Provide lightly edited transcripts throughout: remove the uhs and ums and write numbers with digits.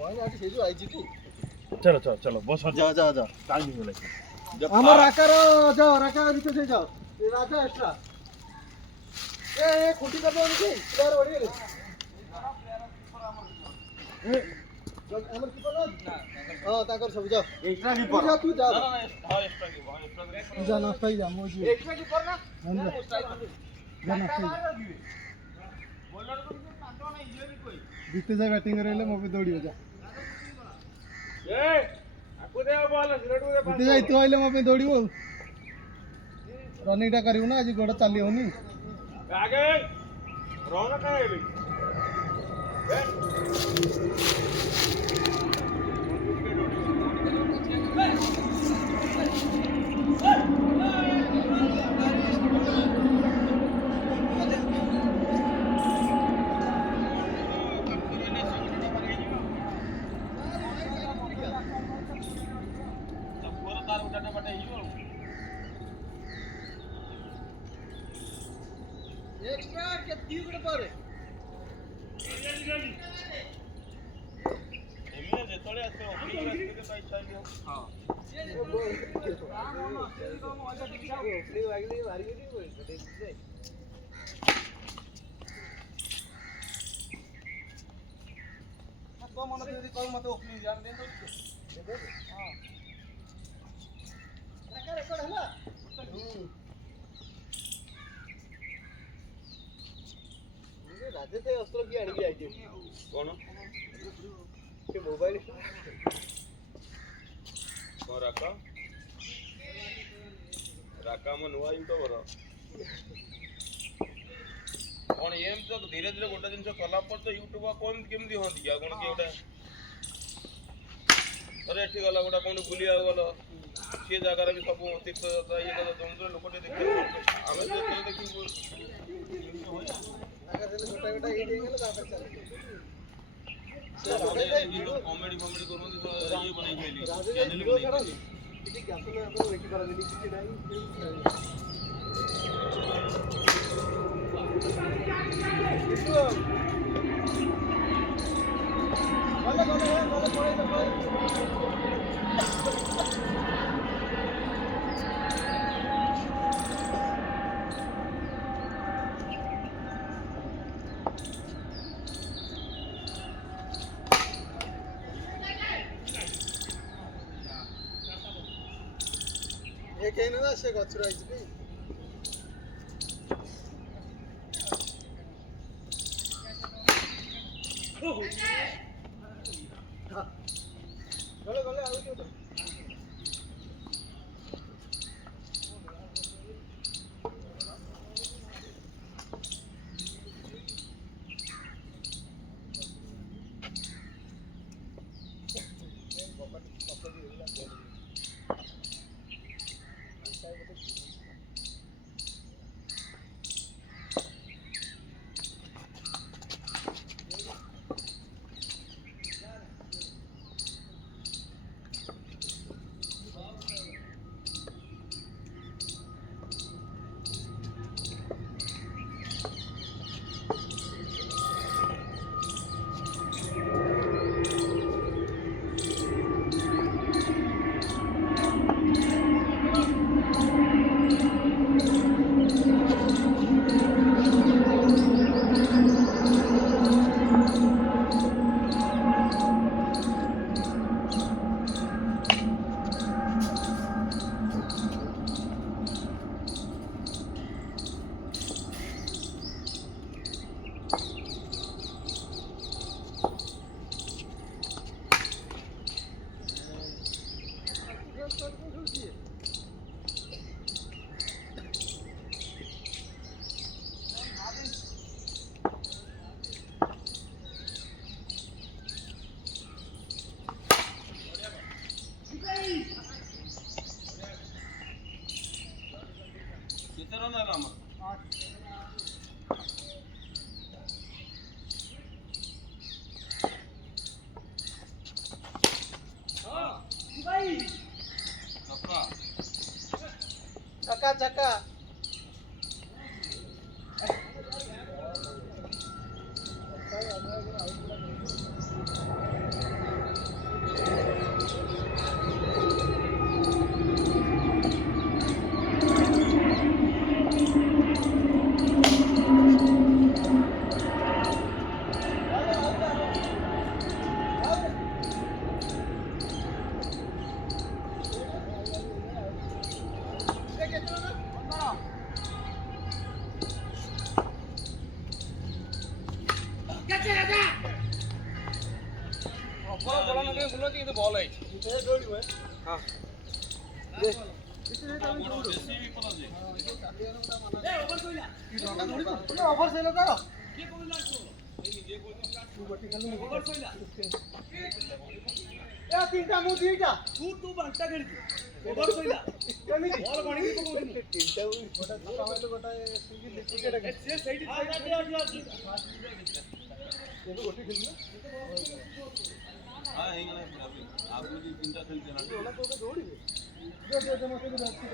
चलो चलो चलो बस जा जा जा टाइम हो लगे আমার রাকার যাও রাকার ভিতরে যাও এই রাজা এক্সট্রা এ খুঁটি কাটো নাকি প্লেয়ার ওড়ে রে আমার কি বলো হ্যাঁ তাকর সব যাও एक्स्ट्रा की তুই যা তুই যা ना ना हां एक्स्ट्रा की তুই যা নাস্তাই যা মই এক্সট্রা কি কর না যা নাস্তাই বলার তো কিছু কাটো না ইজেনি কই জিততে যাই ব্যাটিং করে মো দৌড়িও যা এ আকু দে বল সিলেট দে জিতে যাই তো আইলে মো দৌড়িও রনিংটা করিও না আজ গোড়া চালি হনি আগে রওনা কায় এলি एक्स्ट्रा के तीगड़ पर एमने जेतळे असते ओपनिंग असते काय चालली हां तो मन যদি কল মতে ওপেনিং জান দেন তো हां রাকা রেকর্ড হলা राजे ते अस्त्र की आणली आहे कोण ते मोबाईल कोण राका म नुआ यूट्यूबर कोण एम तो धीरे धीरे गोटा जिनस कला पर तो यूट्यूब कोन केमदी होंती क्या कोन के गोटा अरे ठीक गला गोटा कोन बुलिया गलो से जगह रे भी सब तीर्थ ये गलो तुम लोकटे देखि हमें तो देखि गोटा गोटा ये देंगे ना तापर चल कॉमेडी कॉमेडी करून ये बनाई गेली राजे वीडियो करा किती कॅप्टन आपण वेटी करा दिली किती नाही बोला ये कहने ना से गचरा इतनी गले गले आउ तो चका चका ଆପଣ ବଳ ନଦେଇ ବୁଲନ୍ତି କିନ୍ତୁ ବଲ ହେଇଛି ହଁ ବେଶୀ ବିପଦ ଯେ ଓଭର ସଇଲା ତାର ତିନିଟା ମୁଁ ଦିଟା ତୁ ବାଣ୍ଟା ଖେଳିଛୁ ଓଭର ସଇଲା କେମିତି ବଲ ଗଣିକି ପକଉଥିଲୁ ତିନିଟା ଗୋଟା ଛକା ମାଇଲେ ଗୋଟା ସିଙ୍ଗଲ ୱିକେଟ ସେ ସେଇଠି ଏବେ ଗୋଟି ଖେଳିଲ ହଁ ହେଇଗଲା ଆଗରୁ ଦୁଇ ତିନିଟା ଖେଳିଥିଲା ଓଲା କୋଉଟା ଦୌଡ଼ିବେ ମତେ ବି ରାତି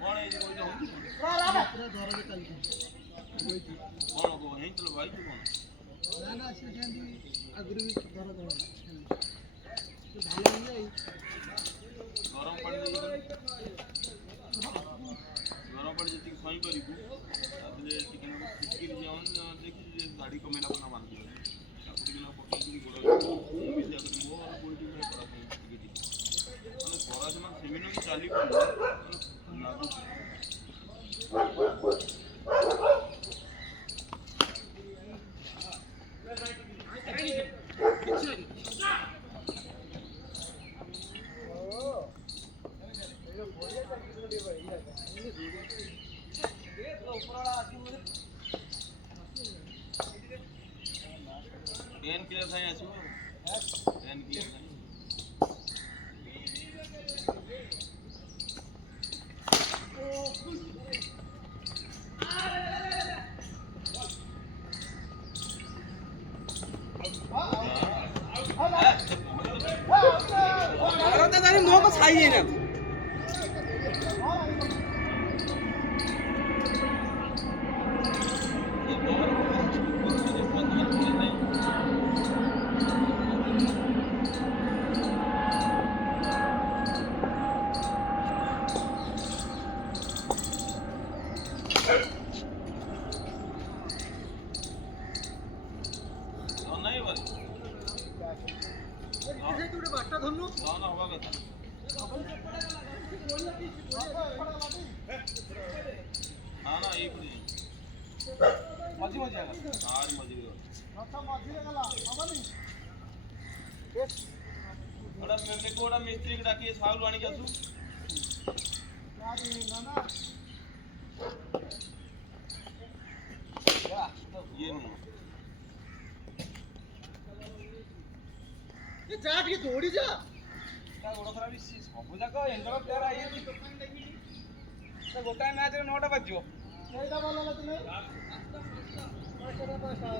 କଣ ହେଇଛି କହିଲେ ହଉଛି ଧରରେ ଚାଲିଛି କଣ ହେଇଥିଲା ଭାଇ ତୁ କଣ ନା ସେ ସେମିତି ଆଗରୁ ବି ଧର ଭଲ ହେଇଯାଇ ଗରମ ପାଣି ଯେତିକି ସହି କରିବୁ ତାପରେ ଟିକେ ଟିକେ ଦେଖି ଗାଡ଼ି କମେଇଲା ନା ବାନ୍ଧିବ ତାକୁ ଟିକେ ପକେଇକି ଗୋଡ଼ ମୋ ଗୋଡ଼ ଟିକେ ଖରା ଟିକେ ଟିକେ ମାନେ ଖରା ସେମାନେ ସେମିତି ଚାଲିବ ଲାଗୁଛି टेन क्लियर था आसो टेन क्लियर था तारी मुंह को छाई है ना नहीं भाई ତୁ ବାଟା ଧରନୁ ना होगा କଥା हाँ ना एक नहीं मजी मजी आगा आज मजे ମଝିରେ ଗଲା ହବନି ओड़ा मेरे को ओड़ा मिस्त्री के डाकिए साउल वाणी जासु ये नो ଏ ଯା ଟିକେ ଦୌଡ଼ି ଯା ତା ଗୋଡ଼ ଖରାପ ସବୁ ଯାକ ଏଣ୍ଡର ପ୍ଲେୟାର ଆଇଛି ତା ଗୋଟାଏ ମ୍ୟାଚରେ 9ଟା ବାଜିବ ସେଇଟା ଭଲ ଲାଗୁଛି ନାଇଁ ସେଇଟା ପାଞ୍ଚଟା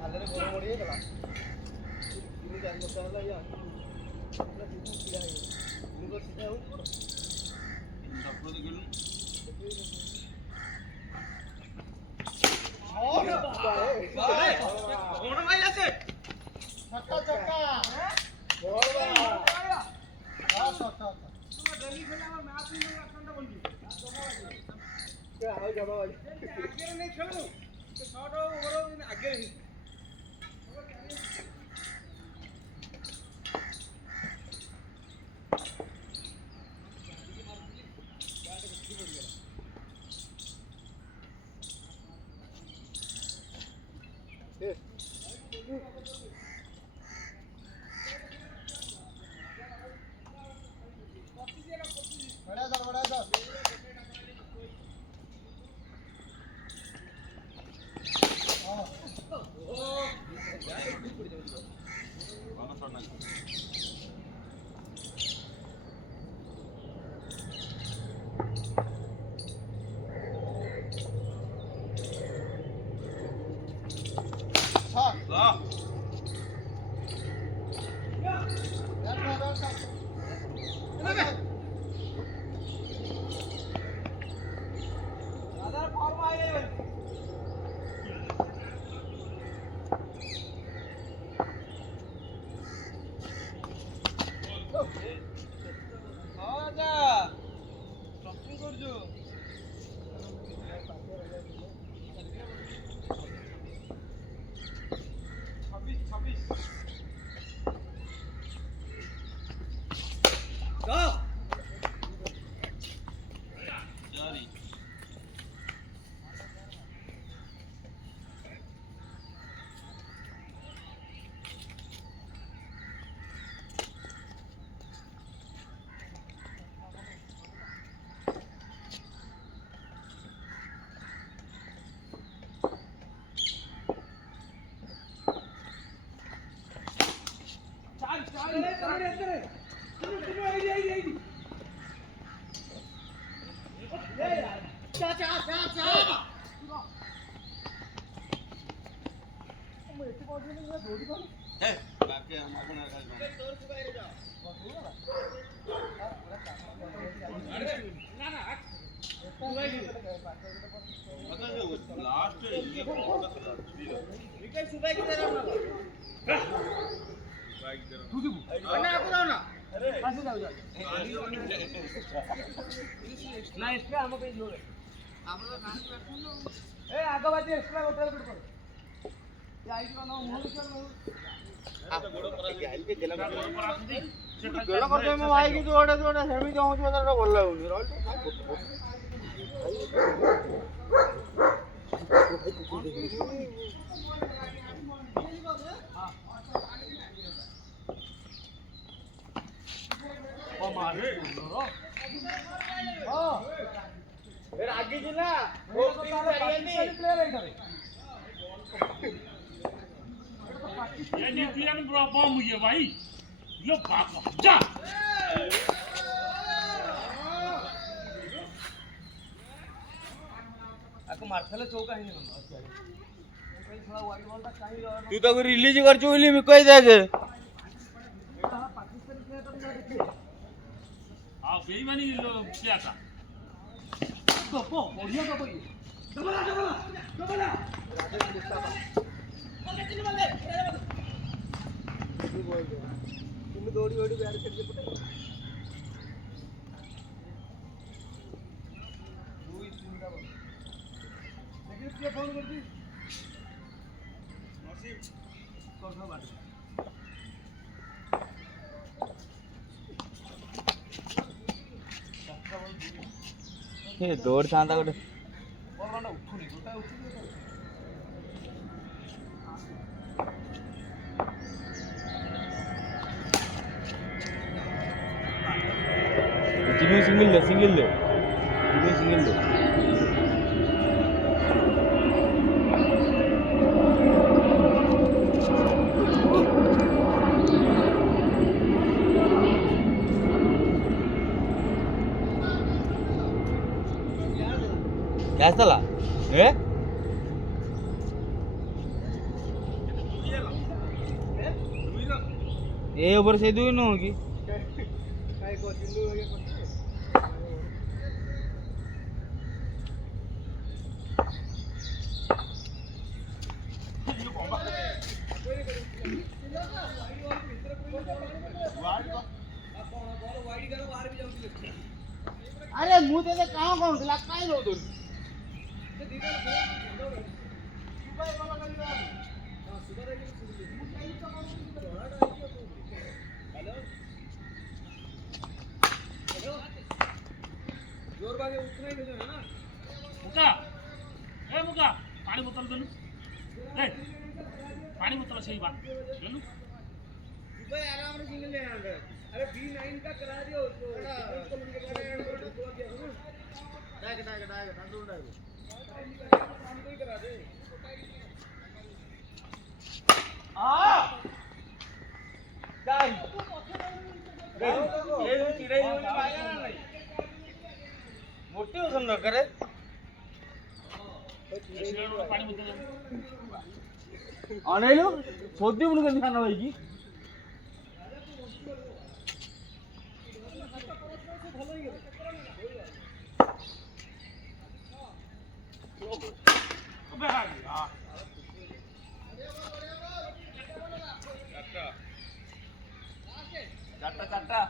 ଖାଲରେ ଗୋଡ଼ ମୋଡ଼ି ହେଇଗଲା 3-4 ବର୍ଷ ହେଲା ୟା ଛିଡ଼ା ହେଇଗଲା ସିଧା ହଉଛି डॉक्टर तो गेलु କଣ ଭାଇ ଆସେ ଛକା ଛକା ଡେଲି ଖେଳ ଆମ ମ୍ୟାଚ୍ ହିଁ ଆସନ୍ତା ବন্ধୁ ଆଉ ଜମା ଆଗରେ ନେଇ ଖେଳୁ ସେ ଶର୍ଟ ଓଭର ଆଗରେ ହିଁ बड़ा सर वाला शॉट ना हाँ वाह दादा फॉर्म आए হ্যাঁ কাকে এখন আর কাজ লাস্ট না এক্সট্রা আমাকে দিও এ আগে বাজে এক্সট্রা হোটেল করে ये आईडी का नाम मोहन चल गेला करते मैं भाई की जोड़े जोड़े सेमी जाऊं तो तो बोल रहा हूं रोल ओ मारे हां फिर आगे जी ना वो प्लेयर है इधर ये नीतियां बम ये भाई ये बाप जा आको मारथले चौका है ना थोड़ा वाइड बॉल का चाहिए तू तो रिलीज कर चुली मी कहि देगे पाकिस्तानी प्लेयर तो ना देखिए हां बेईमानी क्या था गप्पो बढ़िया गप्पो ये डबला डबला डबला तुम दौड़ी दौड़ी बैठ के पटे देखिए फोन कर दी नसीब कौन सा बात ये दौड़ सांता गोटे बॉल वाला उठुनी गोटा उठुनी सिंगल दे सिंगल दे सिंगल दे कैसा ला ए ऊपर से दुई न होगी काय को चिंदू हो गया अरे मुंह ते कहां कौन दिला काय लो तो जोर बागे उतना ही है ना मुका ए मुका पानी बोतल देनु ए पानी बोतल सही बात देनु भाई आराम से सिंगल ले आंगे अरे B9 का करा दियो उसको डाग डाग काम कोई करा दे काय ये चिड़ै होली पाएगा ना नहीं मोटी हो समझ करे पानी बोतल अनेलो सोदी मुन के खाना भाई की अबे आ गया चाटा चाटा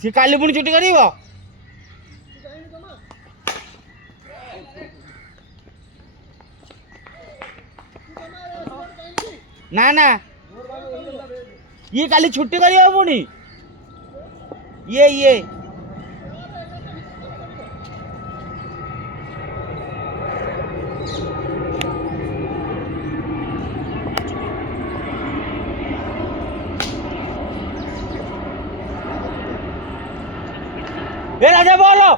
सी काली पुणी छुट्टी करिबो ना ना ये काली छुट्टी करिबो पुणी ये ए राजा बोलो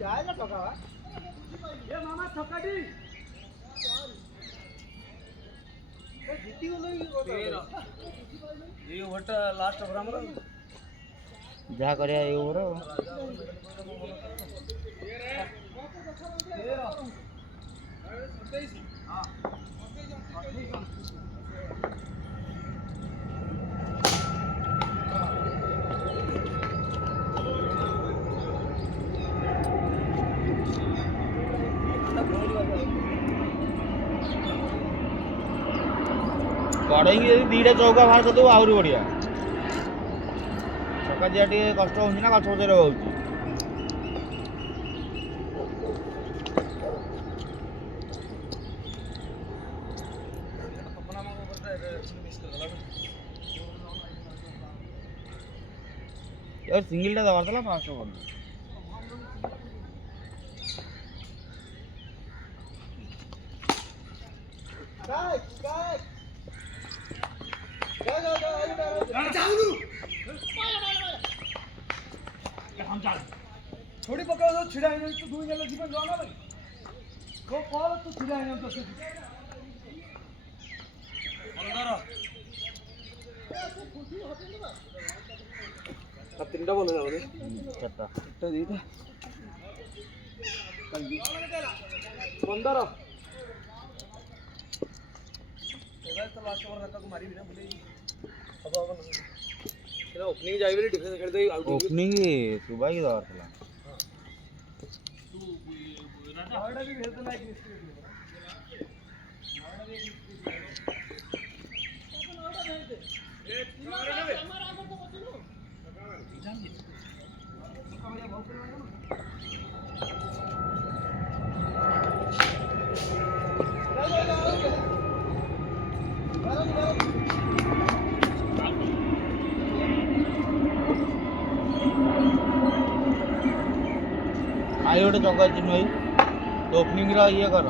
जायला ठोकावा ए मामा छक्काटी ଜିତି ଗଲେ ଏଇ ଓଭରଟା ଲାଷ୍ଟ ଓଭର ଆମର ଯାହା କରିବା ଏଇ ଓଭର ଗଡ଼େଇକି ଯଦି ଦୁଇଟା ଚୌକା ବାହାର କରିଦେବୁ ଆହୁରି ବଢ଼ିଆ ଛକା ଯିବା ଟିକେ କଷ୍ଟ ହେଉଛି ନା ଗଛ ପଛରେ ହେଉଛି ସିଙ୍ଗିଲଟା ଦେବାର ଥିଲା ଫାଷ୍ଟ ବଲ୍ थोड़ी पकड़ तो छिड़ा है तो दूर चलो जीवन जाना भाई वो कॉल तो छिड़ा है तो से अंदर अब तीनटा बोल जाओ रे ଚାରିଟା तो दीटा अंदर एगा तो लास्ट ओवर तक मारी भी ना बोले अब अब ना ओपनिंग जाई भी डिफेंस खेल दे आउट ଓପନିଂ ସୁବାଇକି ଦେବାର ଥିଲା बॉर्डर भी भेज देना एक ଆଇ ଗୋଟେ ଚକା ଚିହ୍ନ ଭାଇ ତ ଓପନିଂର ଇଏ କର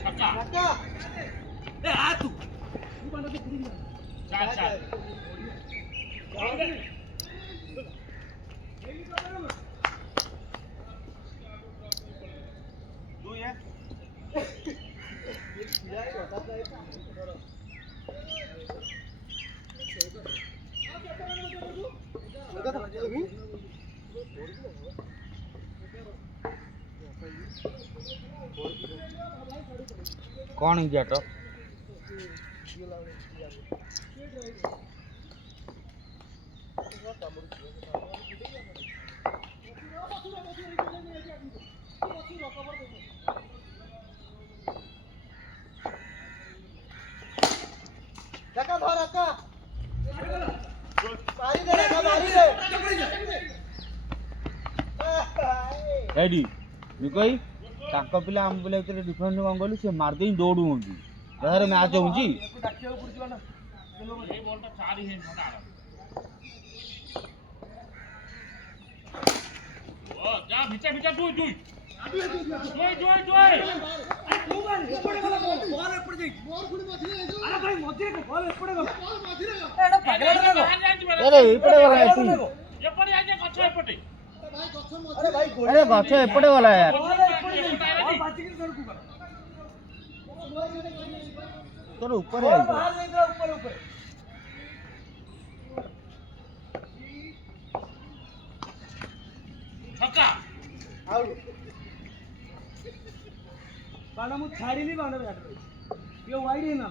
छक्का ए आ तू चार चार तू ये କ'ଣ ହେଇଛି ଆଟ धक्का धर धक्का मारी दे धक्का मारी दे ଏଇଠି ବିକୋଇ ତାଙ୍କ ପିଲା ଆମ ପିଲା ଭିତରେ ଡିଫରେନ୍ସ କ'ଣ କହିଲୁ ସେ ମାରିଦେଇ ଦୌଡ଼ୁ ହୁଅନ୍ତି ଯାହାରେ ମ୍ୟାଚ୍ ହେଉଛି डाकिया पड़िला ना ये बॉलটা চারি হে মোটা ও যা ভিতর ভিতর দুই দুই দুই দুই দুই बॉल एपड़ जाई मोर गुडी मथि रे अरे भाई मध्य को बॉल एपड़ गला मोर मथि रे एटा पागल रे ଆରେ ଏପଟେ ଗଲା ଏଠି ଏପଟେ ଆଇजे ଗଛ ଏପଟେ भाई गछ मथि अरे भाई ଆରେ ଗଛ ଏପଟେ ଗଲା ୟାର बॉल एपड़ जाई बॉल बाजी के सर को कर ତୋର ଉପରେ बॉल ଆଇଛି बाहर नहीं गया ऊपर ऊपर ଛକ୍କା आउट बाणा मु छाड़ी नहीं बाणा बैठ रही ये वाइड है ना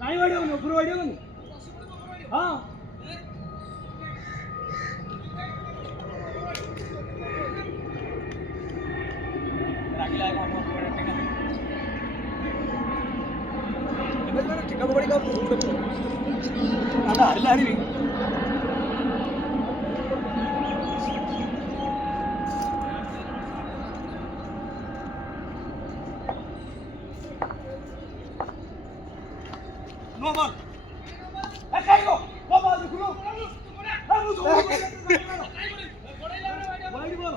काई वाइड होनी ऊपर वाइड होनी हां रागी लाएगा हम ऊपर बैठेगा बस मैंने ठिका बड़ी का आधा हल्ला हरी नो बॉल ए काई गो नो बॉल देखो नो ए मुझे वाइड बॉल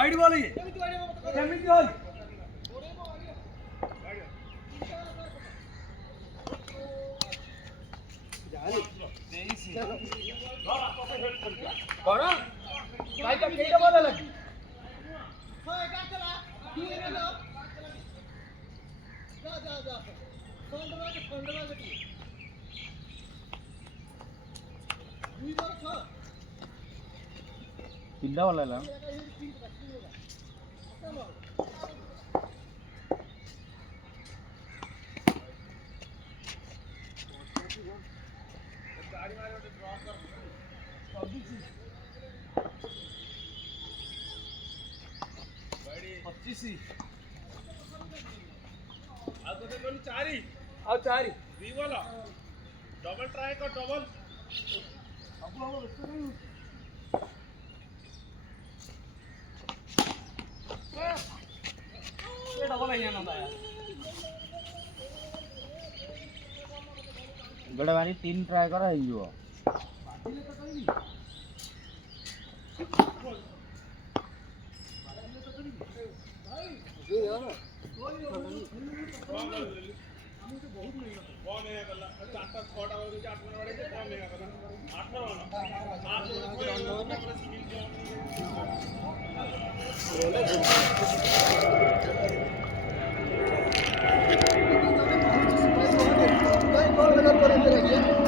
वाइड बॉल है ये केमिति होई कौन भाई का केटा बोला लगी তিনটা বল এলাম और चारी वी वाला डबल ट्राई कर डबल ये डबल है ना यार গোটা বাড়ি 3 ট্রাই করা হই যাব कौन है गला 4टा 6टा हो गई 8 वाले से कौन है गला 8 वाला कौन गलत करे तेरे